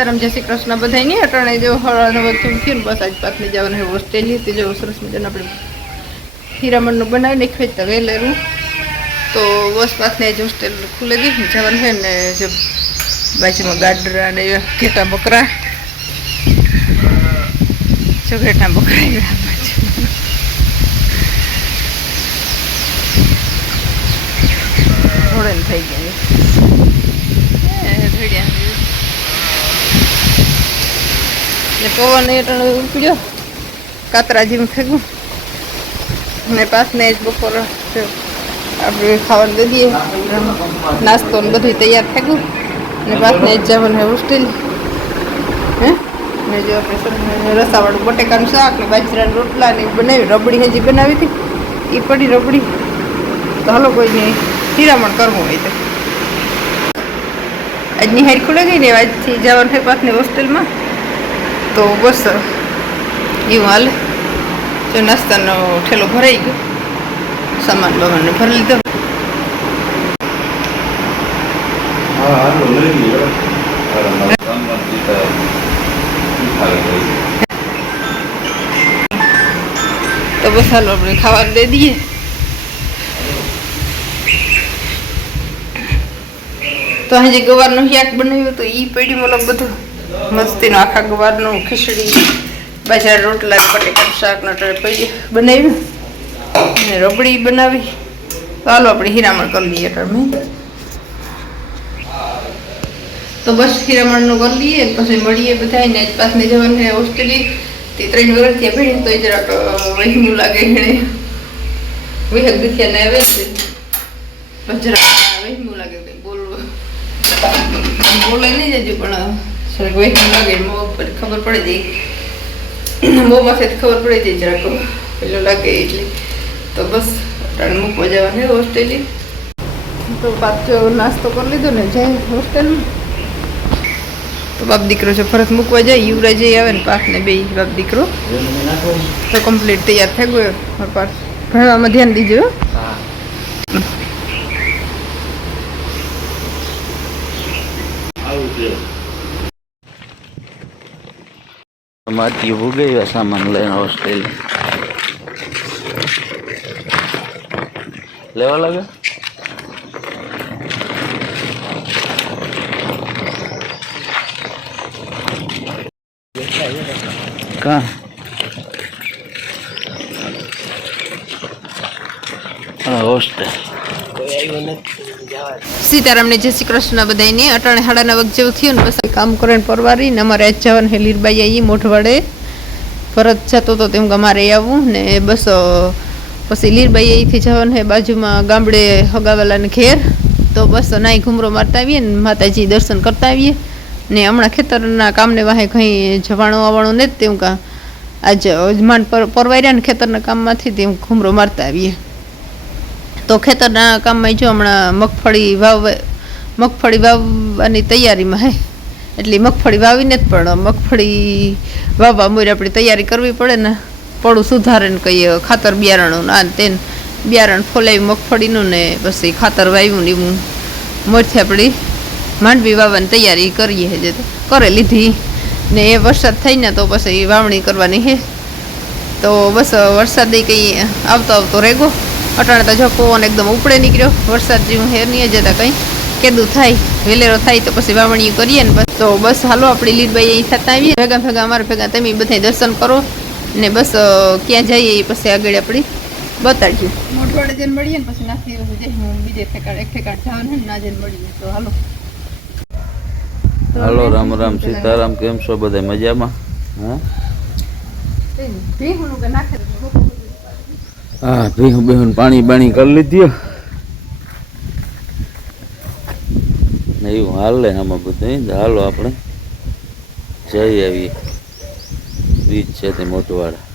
સીતારામ, જય શ્રી કૃષ્ણ બધા નહીં અટાણે જો હળવાનું વચ્ચે થયું ને બસ આજ પાથને જવાનું હોય ઓસ્ટ્રેલિયા તે જો સરસ મજાનું આપણે હીરામણનું બનાવી નાખ્યું તો વહેલેરું તો બસ પાસને જ હોસ્ટેલ ખુલે ગઈ. જવાનું છે ને જો બાજુમાં ગાડરા ને એવા ઘેટા બકરા. જો ઘેટા બકરા એવા. થઈ ગયા એ ધોળિયા. ને પવન એટલો ઉપડ્યો. જેમ થયું. ને પાછને જ બપોર આપણે ખાવાનું દઈ દઈએ. નાસ્તો ને બધું તૈયાર થયું અને પાછને જ જવાનું હોસ્ટેલ. હે? ને જો આપણે રસાવાળું બટેકાનું શાક ને બાજરાના રોટલા ને બનાવી, રબડી હજી બનાવી હતી. એ પડી રબડી. તો હાલો કોઈ નહીં હીરામણ કરવું હોય તો. આજ નિહાળ ખુલે ગઈ ને આજથી જવાનું હોય પાછને હોસ્ટેલમાં. તો બસ એવું હાલે. જો નાસ્તાનો ઠેલો ભરાઈ ગયો. સામાન બમાન ભરી લીધો. તો બસ હાલો આપણે ખાવાનું દઈ દઈએ. તો હજી ગવારનું શાક બનાવ્યું તો એ પેઢી મતલબ બધું. મસ્તીનું આખા ગવારનું ખીચડી, બાજરા, રોટલા, બટેકા શાક ને પડી બનાવ્યું? અને રબડી બનાવી. ચાલો આપણે હીરામણ કરી લઈએ તમે તો બસ હીરામણનું કરી લઈએ પછી મળીએ બધા ને આજ પાસને જવાનું હોસ્ટેલી તે ત્રણ વર્ષ ત્યાં ભણી તો જરાક વહીનું લાગે એને વિહક દુખ્યા ને આવે છે. પણ જરાક વહેમું લાગે કંઈ બોલવું. બોલે નહીં જજો પણ. જરાક વહેમું લાગે મોં ખબર પડી જાય મોંમાંથી ખબર પડી જાય જરાક પેલું લાગે એટલે તો બસ અટાણે મૂકવા જવાનું હોસ્ટેલી તો પાછો નાસ્તો કરી લીધો ને જાય હોસ્ટેલમાં તો બાપ દીકરો છે ફરત મૂકવા જાય યુવરાજ આવે ને પાક ને બે બાપ દીકરો તો કમ્પ્લીટ તૈયાર થઈ ગયો પાર્થ ભણવામાં ધ્યાન દીજો માટી ભૂગઈ સામાન લઈને હોસ્ટેલ લેવા લાગે કા? સીતારામને જય શ્રી કૃષ્ણ બધાને અટાણે હાડા વગ જેવું થયું ને પછી કામ કરે ને પરવારી ને અમારે આજ જવાનું હે લીરબાઈ આવી મોઢવાડે. ભરત જતો હતો તેમ અમારે આવવું ને બસ પછી લીરબાઈ અહીંથી જવાનું હે બાજુમાં ગામડે હગાવાલાને ઘેર. તો બસ નાઈ ઘૂમરો મારતા આવીએ ને માતાજી દર્શન કરતા આવીએ. ને હમણાં ખેતરના કામને વાહે કંઈ જવાનું આવવાનું નથી તેમ કાં આજ પર, પરવાર્યા ને ખેતરના કામમાંથી તેમ ઘૂમરો મારતા આવીએ. તો ખેતરના કામમાં જો હમણાં મગફળી વાવ મગફળી વાવવાની તૈયારીમાં હે. એટલે મગફળી વાવીને જ પણ મગફળી વાવવા મોર આપણે તૈયારી કરવી પડે ને. પડું સુધારે ને કહીએ ખાતર બિયારણનું ના તેન બિયારણ ફોલાવી મગફળીનું ને પછી ખાતર વાવ્યું ને એવું મોરથી આપણી માંડવી વાવવાની તૈયારી કરીએ જે કરે લીધી. ને એ વરસાદ થઈને તો પછી વાવણી કરવાની હે. તો બસ વરસાદ કંઈ આવતો આવતો રેગો. અટાણે તો જો પવન એકદમ ઉપડે નીકળ્યો. વરસાદ જેવું હેર નહીં જતા કંઈ. કેદું થાય વેલેરો થાય તો પછી વાવણીયું કરીએ ને બસ. તો બસ હાલો આપણી લીરબાઈ અહીં થતા આવીએ. ભેગા ભેગા અમારા ભેગા તમે બધા દર્શન કરો ને બસ ક્યાં જઈએ એ પછી આગળ આપણી બતાડીએ. મોટવાડે જઈને મળીએ ને પછી નાસ્તી જઈ હું બીજે ઠેકાણ એક ઠેકાણ જવાનું ને ના જઈને મળીએ. તો હાલો. હાલો રામ રામ સીતારામ કેમ છો બધા મજામાં? હા? હા ભીહું બીહું પાણી બાણી કરી લીધી. એવું હાલે આમાં બધું હાલો આપણે. જઈ આવીએ. બીજ છે તે મોટવાડા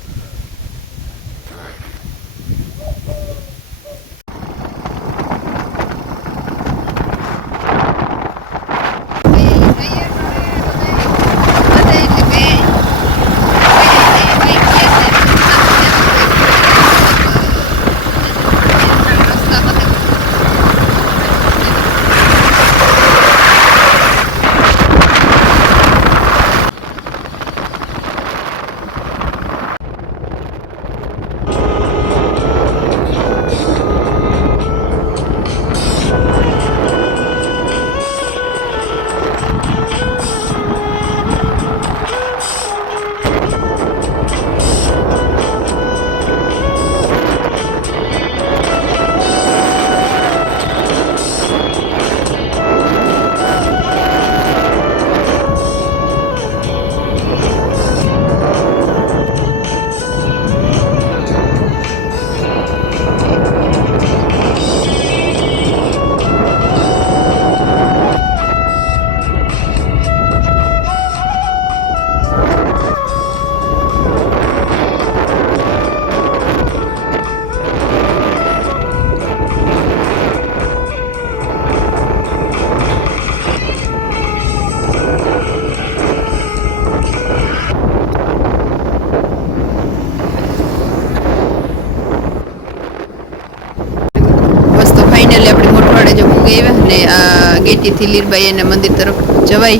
અહીંથી લીરબાઈ એના મંદિર તરફ જવાય.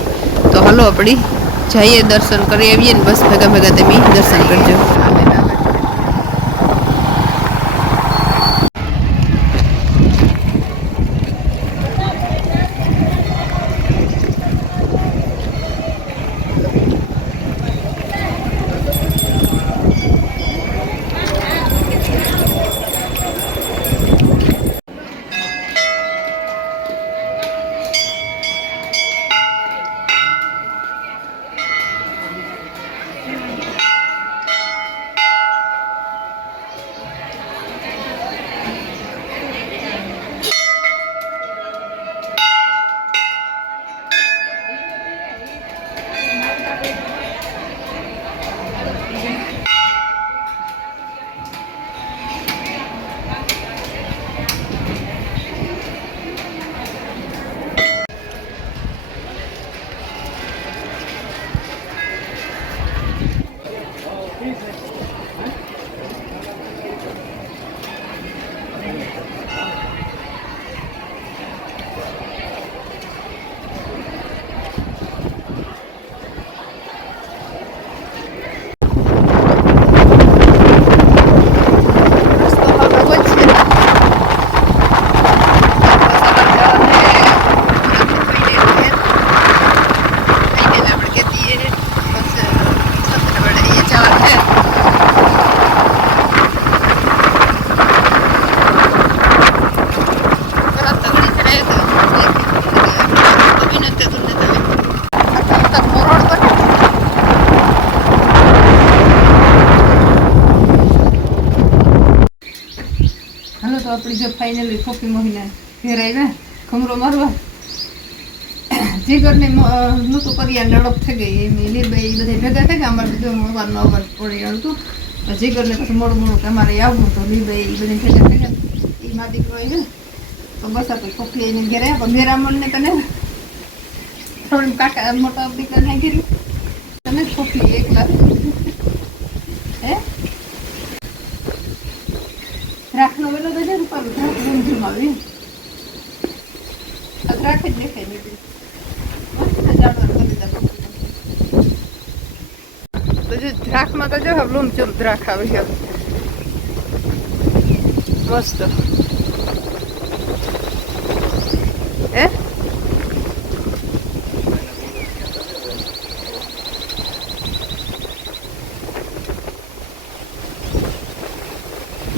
તો હાલો આપણી જઈએ દર્શન કરી આવીએ ને બસ ભેગા ભેગા તમે દર્શન કરજો રસ્તો હારો જ છે હાલો તો આપણી જો ફાઇનલી ખોખી મોહીને ઘેર આવ્યા ખમરો મારવા. જીગરને નહોતું કર્યા નડપ થઈ ગઈ, એમ લીરબાઈ બધા ભેગા થઈ ગયા. અમારે જો અવારનો અવાર પડી હતું જીગરને પછી મોડું મોડું કે અમારે આવવું તો લીરબાઈ એ બધા ભેગા થઈ ગયા. એ મા દીકરો આવ્યો તો બસ આપણે ખોખી એને ઘેર પણ મેરામણને તને થોડી કાકા, મોટા દીકરાને ઘેરી તને ખોખી એકલા હે રાખનો જમાવી જ દેખાય નીકળી તો જો દ્રાક્ષમાં તો જો હવે લૂમ ચૂમ આવી છે મસ્ત.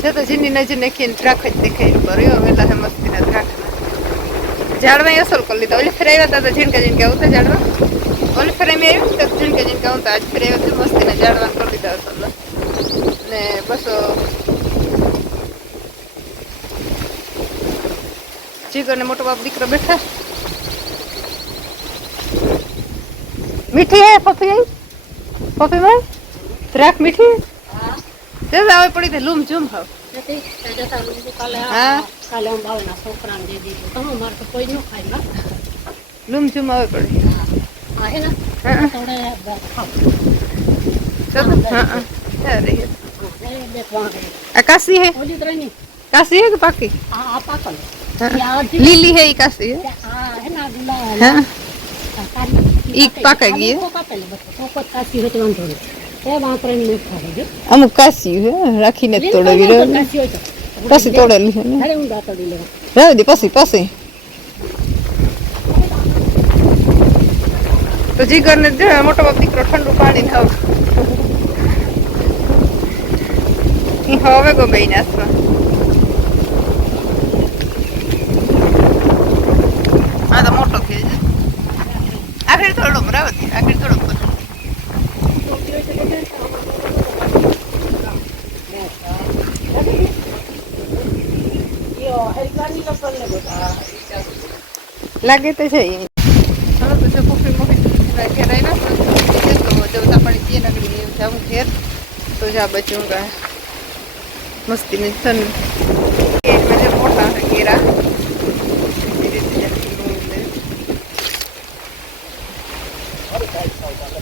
છે તો જીની નજીક નાખીને દ્રાક્ષ જ દેખાય ભર્યો વેલા હે મસ્તીના દ્રાક્ષ ઝાડવા અસર કરી લીધા. ઓલી ફેર આવ્યા હતા તો ઝીણકા ઝીણકા આવતા ઝાડવા. ઓલી ફેર એમ આવ્યું તો ઝીણકા ઝીણકા આવતા. આજ ફેર આવ્યા તો મસ્તીના ઝાડવા કરી લીધા અસર ને બસ જીગર ને મોટો બાપ દીકરો બેઠા. મીઠી હે પપ્પી પપ્પી માં દ્રાક્ષ મીઠી તે આવે પડી તે લૂમ ઝૂમ હાવ. નથી તે જતા કાલે. કાલે હું? બાવના છોકરાને દઈ દીધું તમે મારે તો કોઈ ન ખાય ના લૂમ આવે પડી. હા હે ને? થોડે કાશી હે? ઓલી ત્રણની? કાશી હે પાકી? આ આ પાકલ. હા. એ આ અડધી લીલી હે ઈ કાશી હે? આ હે. ને અમુક કાશી હે રાખીને જ તોડવી રહ્યો પછી તોડેલી છે ને. અરે હું દાતડી લેવા રહેવા દે પછી પછી. તો જીગર ને જો મોટો બાપ દીકરો ઠંડુ પાણી ને હવે ઈ હવે ગો બે નાસમાં આ તો મોટો છે. આગળ થોડો બરાબર આગળ થોડો લાગે તો છે. હવે જો કોફી મોફી ઘેર આવ્યા તો જવતા પાણી નગડી એવું જાઉં ઘેર તો જા બચુંગા મસ્તી ની થન કેર મેં મોટા હે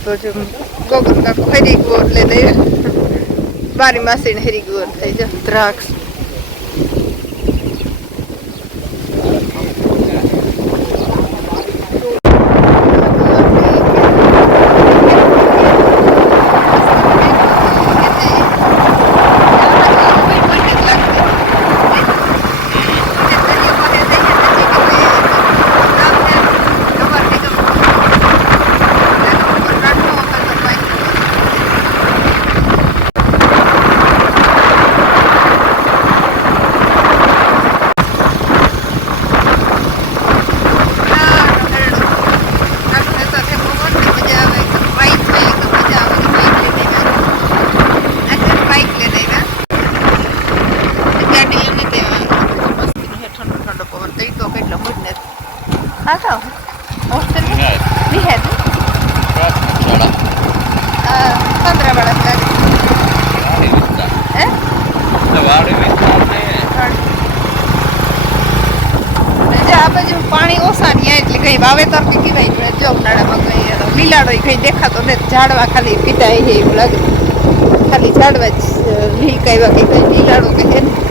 તો જો ગોગન કાકો હરી ગોર લે દે બારી માસી હરી ગોર થઈ જા દ્રાક્ષ Na to. હોસ્ટેલ બિહાર પંદર વડા પાણી ઓછા નહીં એટલે કઈ વાવેતર કે કહેવાય જો ઉનાળામાં કઈ લીલાડો દેખાતો ને ઝાડવા ખાલી પીતા એવું લાગે ખાલી ઝાડવા જ લીલ કહેવા કે કઈ લીલાડો ને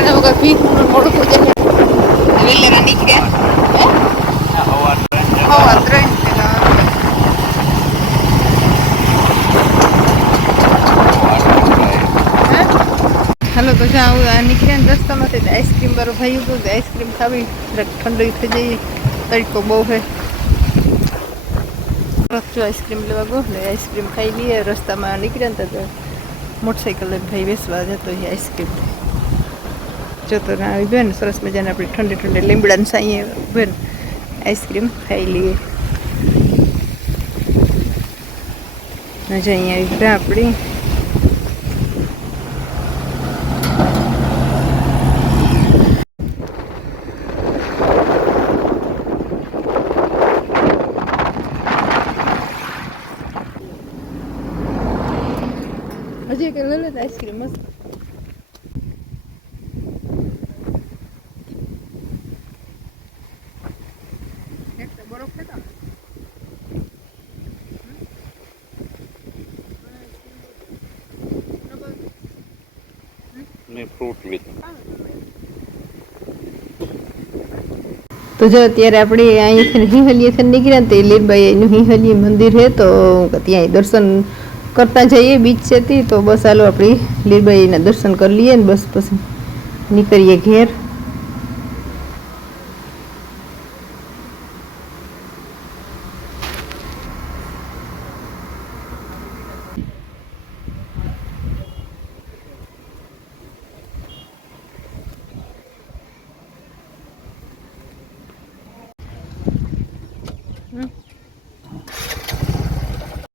અટાણે વગર ભીખ મોડું થઈ જાય વેલેરા નીકળ્યા હે? હવા ત્રણ હાલો તો જા હું નીકળ્યા ને રસ્તામાંથી આઈસ્ક્રીમ વાળું ભાઈ હતું તો આઈસ્ક્રીમ ખાવી જરાક ઠંડી થઈ જઈએ. તડકો બહુ હે જો આઈસ્ક્રીમ લેવા ગયો ને આઈસ્ક્રીમ ખાઈ લઈએ. રસ્તામાં નીકળ્યા ને તો મોટરસાઇકલ ભાઈ બેસવા જતો એ આઈસ્ક્રીમ જોતો ના આવી ને સરસ મજાને આપણે ઠંડી ઠંડી લીમડાની સાંઈએ બેન, આઈસ્ક્રીમ ખાઈ લઈએ. મજા અહીંયા આવી ગયા આપણી. હજી કે લઈ લે આઈસ્ક્રીમ મસ્ત એક તો બરફ છે કાં? ફ્રૂટ લીધું તો જો અત્યારે આપણે અહીંયાથી હિંહલીએથી નીકળ્યા તે લીરબાઈ એનું હિંહલી મંદિર છે તો ત્યાં દર્શન કરતા જઈએ, બીચ છેથી તો બસ હાલો આપણે લીરબાઈના દર્શન કરી લઈએ ને બસ પછી નીકળીએ ઘેર.